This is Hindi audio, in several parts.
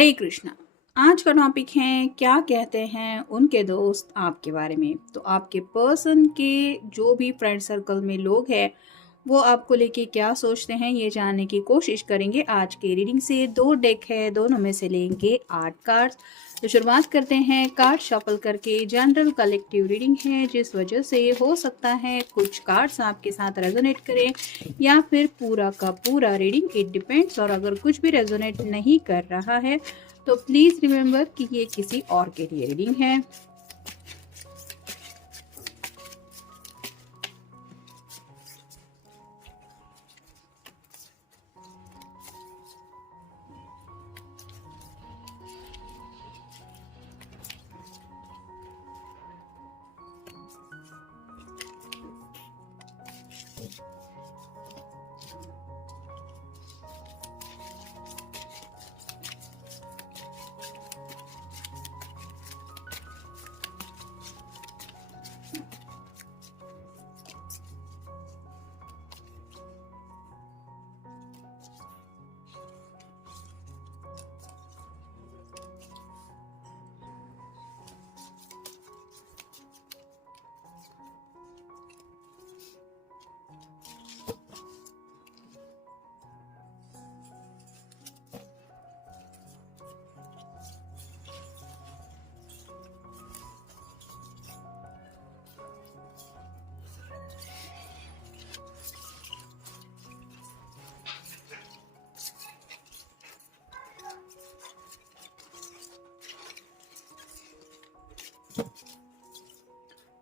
हरे कृष्णा। आज का टॉपिक है क्या कहते हैं उनके दोस्त आपके बारे में। तो आपके पर्सन के जो भी फ्रेंड सर्कल में लोग हैं वो आपको लेके क्या सोचते हैं ये जानने की कोशिश करेंगे आज के रीडिंग से। दो डेक है, दोनों में से लेंगे 8 कार्ड्स। तो शुरुआत करते हैं कार्ड शफल करके। जनरल कलेक्टिव रीडिंग है जिस वजह से हो सकता है कुछ कार्ड्स आपके साथ रेजोनेट करें या फिर पूरा का पूरा रीडिंग इट डिपेंड्स। और अगर कुछ भी रेजोनेट नहीं कर रहा है तो प्लीज रिमेम्बर कि ये किसी और के लिए रीडिंग है।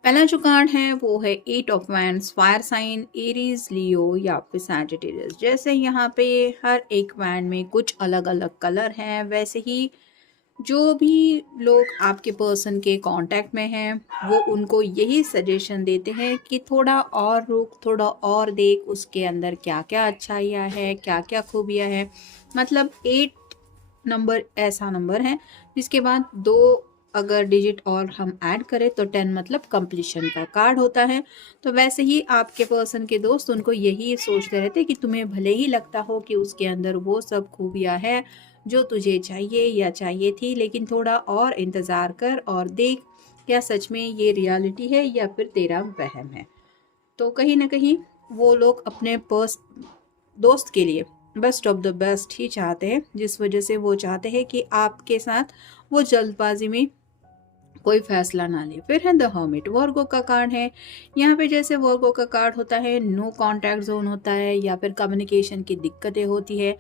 पहला जो कार्ड है वो है 8 of wands, fire sign Aries, Leo या फिर सैजिटेरियस। जैसे यहाँ पे हर एक वैंड में कुछ अलग अलग कलर हैं, वैसे ही जो भी लोग आपके पर्सन के कांटेक्ट में हैं वो उनको यही सजेशन देते हैं कि थोड़ा और रुक, थोड़ा और देख, उसके अंदर क्या क्या अच्छाइयाँ है, क्या क्या खूबियाँ है। मतलब 8 नंबर ऐसा नंबर है जिसके बाद दो अगर डिजिट और हम ऐड करें तो 10 मतलब कंप्लीशन का कार्ड होता है। तो वैसे ही आपके पर्सन के दोस्त उनको यही सोचते रहते हैं कि तुम्हें भले ही लगता हो कि उसके अंदर वो सब खूबियाँ है जो तुझे चाहिए या चाहिए थी, लेकिन थोड़ा और इंतज़ार कर और देख क्या सच में ये रियलिटी है या फिर तेरा वहम है। तो कहीं ना कहीं वो लोग अपने दोस्त के लिए बेस्ट ऑफ द बेस्ट ही चाहते हैं, जिस वजह से वो चाहते हैं कि आपके साथ वो जल्दबाजी में कोई फैसला ना ले। फिर है द हर्मिट, वर्गो का कार्ड है। यहाँ पे जैसे वर्गो का कार्ड होता है नो कांटेक्ट जोन होता है या फिर कम्युनिकेशन की दिक्कतें होती है।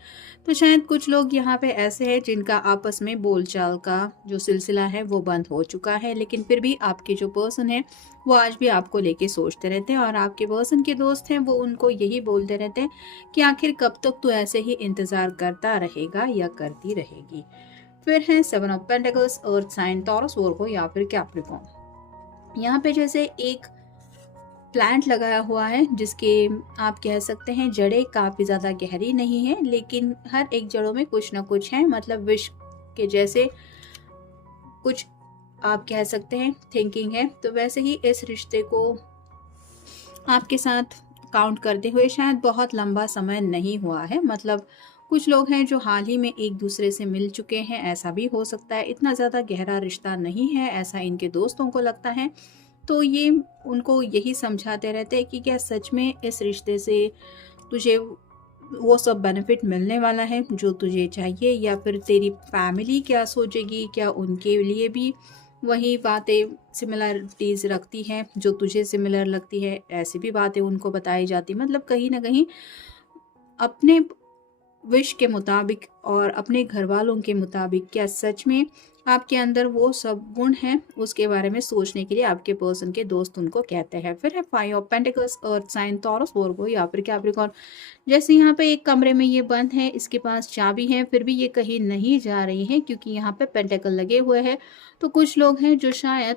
तो शायद कुछ लोग यहाँ पे ऐसे हैं जिनका आपस में बोलचाल का जो सिलसिला है वो बंद हो चुका है, लेकिन फिर भी आपके जो पर्सन है वो आज भी आपको लेके सोचते रहते हैं और आपके पर्सन के दोस्त हैं वो उनको यही बोलते रहते हैं कि आखिर कब तक तू ऐसे ही इंतजार करता रहेगा या करती रहेगी। फिर है 7 of pentacles, earth sign, Taurus, Virgo या फिर कैप्रिकॉर्न। यहाँ पे जैसे एक प्लांट लगाया हुआ है जिसके आप कह सकते हैं जड़ें काफ़ी ज़्यादा गहरी नहीं है, लेकिन हर एक जड़ों में कुछ ना कुछ है। मतलब विश के जैसे कुछ आप कह सकते हैं थिंकिंग है। तो वैसे ही इस रिश्ते को आपके साथ काउंट करते हुए शायद बहुत लंबा समय नहीं हुआ है। मतलब कुछ लोग हैं जो हाल ही में एक दूसरे से मिल चुके हैं, ऐसा भी हो सकता है। इतना ज़्यादा गहरा रिश्ता नहीं है ऐसा इनके दोस्तों को लगता है। तो ये उनको यही समझाते रहते हैं कि क्या सच में इस रिश्ते से तुझे वो सब बेनिफिट मिलने वाला है जो तुझे चाहिए, या फिर तेरी फैमिली क्या सोचेगी, क्या उनके लिए भी वही बातें सिमिलरिटीज़ रखती हैं जो तुझे सिमिलर लगती है। ऐसी भी बातें उनको बताई जाती। मतलब कहीं ना कहीं अपने विश के मुताबिक और अपने घर वालों के मुताबिक क्या सच में आपके अंदर वो सब गुण हैं, उसके बारे में सोचने के लिए आपके पर्सन के दोस्त उनको कहते हैं। फिर है 5 of pentacles, earth sign, Taurus, Virgo या फिर कैप्रिकॉर्न। जैसे यहाँ पे एक कमरे में ये बंद है, इसके पास चाबी है, फिर भी ये कहीं नहीं जा रही है क्योंकि यहाँ पे पेंटिकल लगे हुए हैं। तो कुछ लोग हैं जो शायद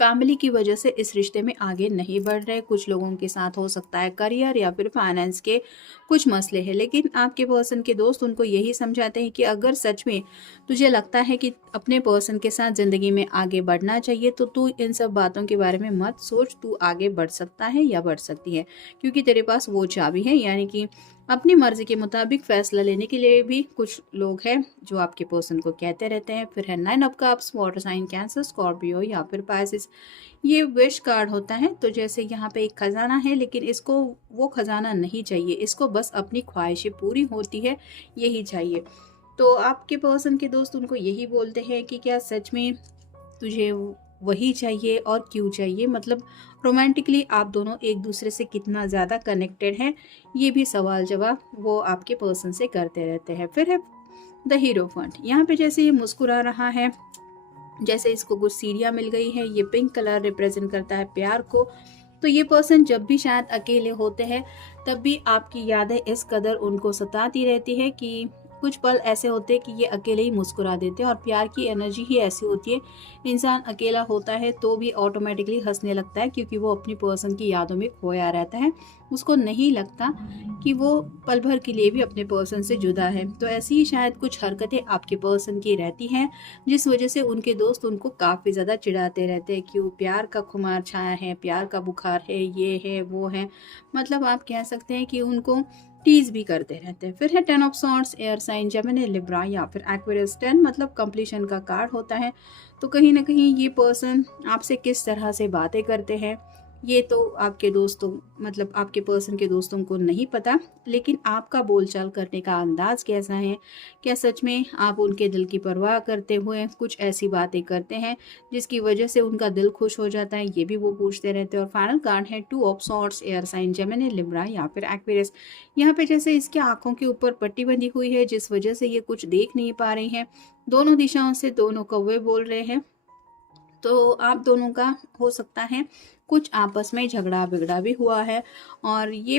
फैमिली की वजह से इस रिश्ते में आगे नहीं बढ़ रहे। कुछ लोगों के साथ हो सकता है करियर या फिर फाइनेंस के कुछ मसले हैं, लेकिन आपके पर्सन के दोस्त उनको यही समझाते हैं कि अगर सच में तुझे लगता है कि अपने पर्सन के साथ ज़िंदगी में आगे बढ़ना चाहिए तो तू इन सब बातों के बारे में मत सोच, तू आगे बढ़ सकता है या बढ़ सकती है क्योंकि तेरे पास वो चाबी है। यानी कि अपनी मर्जी के मुताबिक फैसला लेने के लिए भी कुछ लोग हैं जो आपके पर्सन को कहते रहते हैं। फिर है 9 of cups, water sign cancer, Scorpio या फिर पाइसिस। ये विश कार्ड होता है। तो जैसे यहाँ पे एक खजाना है, लेकिन इसको वो खजाना नहीं चाहिए, इसको बस अपनी ख्वाहिशें पूरी होती है यही चाहिए। तो आपके पर्सन के दोस्त उनको यही बोलते हैं कि क्या सच में तुझे वही चाहिए और क्यों चाहिए, मतलब रोमांटिकली आप दोनों एक दूसरे से कितना ज़्यादा कनेक्टेड हैं, ये भी सवाल जवाब वो आपके पर्सन से करते रहते हैं। फिर है द हीरो फंड। यहाँ पे जैसे ये मुस्कुरा रहा है, जैसे इसको कुछ सीढ़ियाँ मिल गई है। ये पिंक कलर रिप्रेजेंट करता है प्यार को। तो ये पर्सन जब भी शायद अकेले होते हैं तब भी आपकी यादें इस कदर उनको सताती रहती है कि कुछ पल ऐसे होते हैं कि ये अकेले ही मुस्कुरा देते हैं। और प्यार की एनर्जी ही ऐसी होती है, इंसान अकेला होता है तो भी ऑटोमेटिकली हंसने लगता है, क्योंकि वो अपनी पर्सन की यादों में खोया रहता है। उसको नहीं लगता कि वो पल भर के लिए भी अपने पर्सन से जुदा है। तो ऐसी ही शायद कुछ हरकतें आपके पर्सन की रहती हैं, जिस वजह से उनके दोस्त उनको काफ़ी ज़्यादा चिढ़ाते रहते हैं कि वो प्यार का खुमार छाया है, प्यार का बुखार है, ये है वो है। मतलब आप कह सकते हैं कि उनको टीज भी करते रहते हैं। फिर है 10 of swords, air sign Gemini, Libra या फिर एक्वेरियस। 10 मतलब कंप्लीशन का कार्ड होता है। तो कहीं ना कहीं ये पर्सन आपसे किस तरह से बातें करते हैं ये तो आपके दोस्तों, मतलब आपके पर्सन के दोस्तों को नहीं पता, लेकिन आपका बोलचाल करने का अंदाज कैसा है, क्या सच में आप उनके दिल की परवाह करते हुए कुछ ऐसी बातें करते हैं जिसकी वजह से उनका दिल खुश हो जाता है, ये भी वो पूछते रहते हैं। और फाइनल कार्ड है 2 of swords, air sign Gemini, Libra या फिर एक्वेरियस। यहाँ पे जैसे इसके आंखों के ऊपर पट्टी बंधी हुई है, जिस वजह से ये कुछ देख नहीं पा रही हैं। दोनों दिशाओं से दोनों कौवे बोल रहे हैं। तो आप दोनों का हो सकता है कुछ आपस में झगड़ा बिगड़ा भी हुआ है। और ये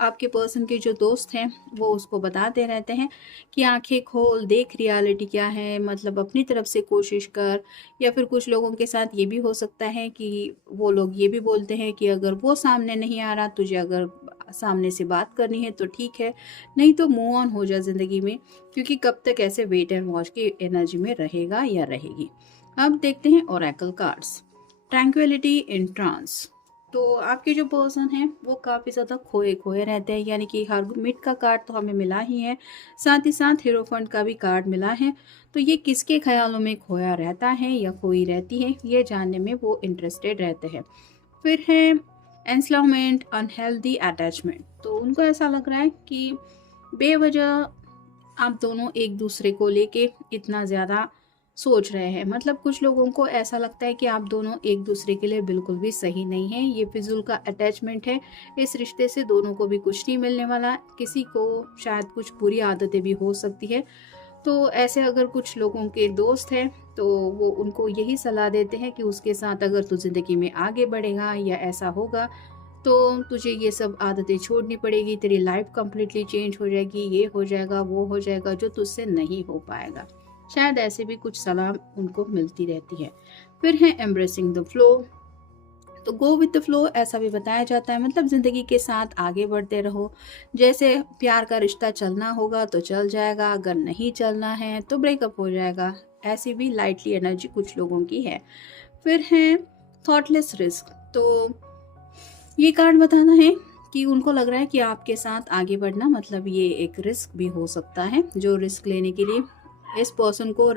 आपके पर्सन के जो दोस्त हैं वो उसको बताते रहते हैं कि आंखें खोल, देख रियलिटी क्या है, मतलब अपनी तरफ से कोशिश कर। या फिर कुछ लोगों के साथ ये भी हो सकता है कि वो लोग ये भी बोलते हैं कि अगर वो सामने नहीं आ रहा, तुझे अगर सामने से बात करनी है तो ठीक है, नहीं तो मूव ऑन हो जा ज़िंदगी में, क्योंकि कब तक ऐसे वेट एंड वॉच की एनर्जी में रहेगा या रहेगी। अब देखते हैं Oracle cards. Tranquillity in trance. तो आपके जो पर्सन हैं वो काफ़ी ज़्यादा खोए खोए रहते हैं, यानी कि हरमिट का कार्ड तो हमें मिला ही है, साथ ही साथ हीरोफंट का भी कार्ड मिला है। तो ये किसके ख्यालों में खोया रहता है या खोई रहती है, ये जानने में वो इंटरेस्टेड रहते हैं। फिर है एंस्लाउमेंट, अनहेल्दी अटैचमेंट। तो उनको ऐसा लग रहा है कि बेवजह आप दोनों एक दूसरे को लेके इतना ज़्यादा सोच रहे हैं। मतलब कुछ लोगों को ऐसा लगता है कि आप दोनों एक दूसरे के लिए बिल्कुल भी सही नहीं है, ये फिजूल का अटैचमेंट है, इस रिश्ते से दोनों को भी कुछ नहीं मिलने वाला। किसी को शायद कुछ बुरी आदतें भी हो सकती है। तो ऐसे अगर कुछ लोगों के दोस्त हैं तो वो उनको यही सलाह देते हैं कि उसके साथ अगर तू ज़िंदगी में आगे बढ़ेगा या ऐसा होगा तो तुझे ये सब आदतें छोड़नी पड़ेगी, तेरी लाइफ कंप्लीटली चेंज हो जाएगी, ये हो जाएगा वो हो जाएगा जो तुझसे नहीं हो पाएगा। शायद ऐसे भी कुछ सलाह उनको मिलती रहती है। फिर है एम्ब्रेसिंग द फ्लो। तो गो विद द फ्लो ऐसा भी बताया जाता है, मतलब ज़िंदगी के साथ आगे बढ़ते रहो। जैसे प्यार का रिश्ता चलना होगा तो चल जाएगा, अगर नहीं चलना है तो ब्रेकअप हो जाएगा। ऐसी भी लाइटली एनर्जी कुछ लोगों की है। फिर है थॉटलेस रिस्क। तो ये कार्ड बताना है कि उनको लग रहा है कि आपके साथ आगे बढ़ना मतलब ये एक रिस्क भी हो सकता है, जो रिस्क लेने के लिए इस पर्सन को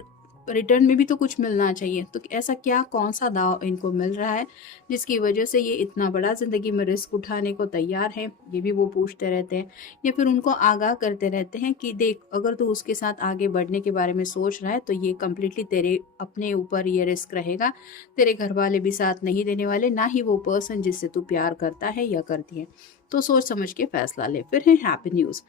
रिटर्न में भी तो कुछ मिलना चाहिए। तो ऐसा क्या, कौन सा दाव इनको मिल रहा है जिसकी वजह से ये इतना बड़ा ज़िंदगी में रिस्क उठाने को तैयार है, ये भी वो पूछते रहते हैं। या फिर उनको आगाह करते रहते हैं कि देख, अगर तू उसके साथ आगे बढ़ने के बारे में सोच रहा है तो ये कम्प्लीटली तेरे अपने ऊपर ये रिस्क रहेगा। तेरे घर वाले भी साथ नहीं देने वाले, ना ही वो पर्सन जिससे तू प्यार करता है या करती है। तो सोच समझ के फैसला ले। फिर है हैप्पी न्यूज़।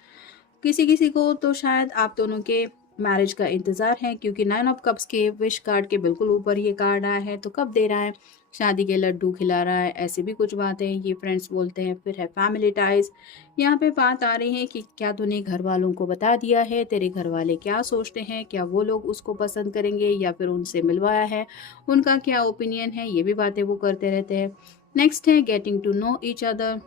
किसी किसी को तो शायद आप दोनों के मैरिज का इंतज़ार है, क्योंकि 9 ऑफ कप्स के विश कार्ड के बिल्कुल ऊपर ये कार्ड आया है। तो कब दे रहा है, शादी के लड्डू खिला रहा है, ऐसे भी कुछ बातें ये फ्रेंड्स बोलते हैं। फिर है फैमिली टाइज। यहाँ पे बात आ रही है कि क्या तूने घर वालों को बता दिया है, तेरे घर वाले क्या सोचते हैं, क्या वो लोग उसको पसंद करेंगे या फिर उनसे मिलवाया है, उनका क्या ओपिनियन है, ये भी बातें वो करते रहते हैं। नेक्स्ट है getting to know each other.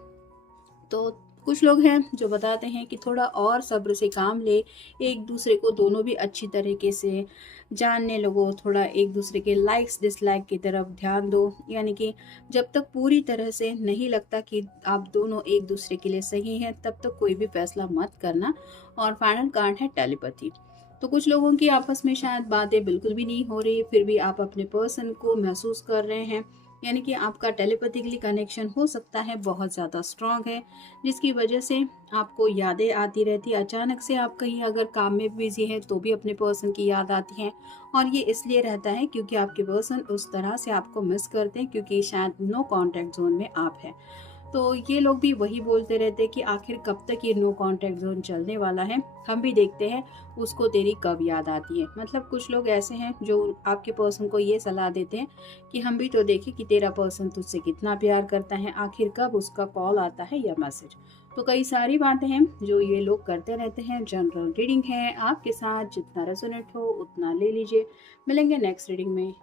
तो कुछ लोग हैं जो बताते हैं कि थोड़ा और सब्र से काम ले, एक दूसरे को दोनों भी अच्छी तरीके से जानने लगो, थोड़ा एक दूसरे के लाइक्स डिसलाइक की तरफ ध्यान दो। यानी कि जब तक पूरी तरह से नहीं लगता कि आप दोनों एक दूसरे के लिए सही हैं, तब तक कोई भी फैसला मत करना। और फाइनल कार्ड है टेलीपैथी। तो कुछ लोगों की आपस में शायद बातें बिल्कुल भी नहीं हो रही, फिर भी आप अपने पर्सन को महसूस कर रहे हैं। यानी कि आपका टेलीपैथिकली कनेक्शन हो सकता है बहुत ज़्यादा स्ट्रांग है, जिसकी वजह से आपको यादें आती रहती है। अचानक से आप कहीं अगर काम में बिजी हैं तो भी अपने पर्सन की याद आती है। और ये इसलिए रहता है क्योंकि आपके पर्सन उस तरह से आपको मिस करते हैं, क्योंकि शायद नो कॉन्टैक्ट जोन में आप हैं। तो ये लोग भी वही बोलते रहते हैं कि आखिर कब तक ये नो कॉन्टैक्ट जोन चलने वाला है, हम भी देखते हैं उसको तेरी कब याद आती है। मतलब कुछ लोग ऐसे हैं जो आपके पर्सन को ये सलाह देते हैं कि हम भी तो देखें कि तेरा पर्सन तुझसे कितना प्यार करता है, आखिर कब उसका कॉल आता है या मैसेज। तो कई सारी बातें हैं जो ये लोग करते रहते हैं। जनरल रीडिंग है आपके साथ, जितना रेजोनेट हो उतना ले लीजिए। मिलेंगे नेक्स्ट रीडिंग में।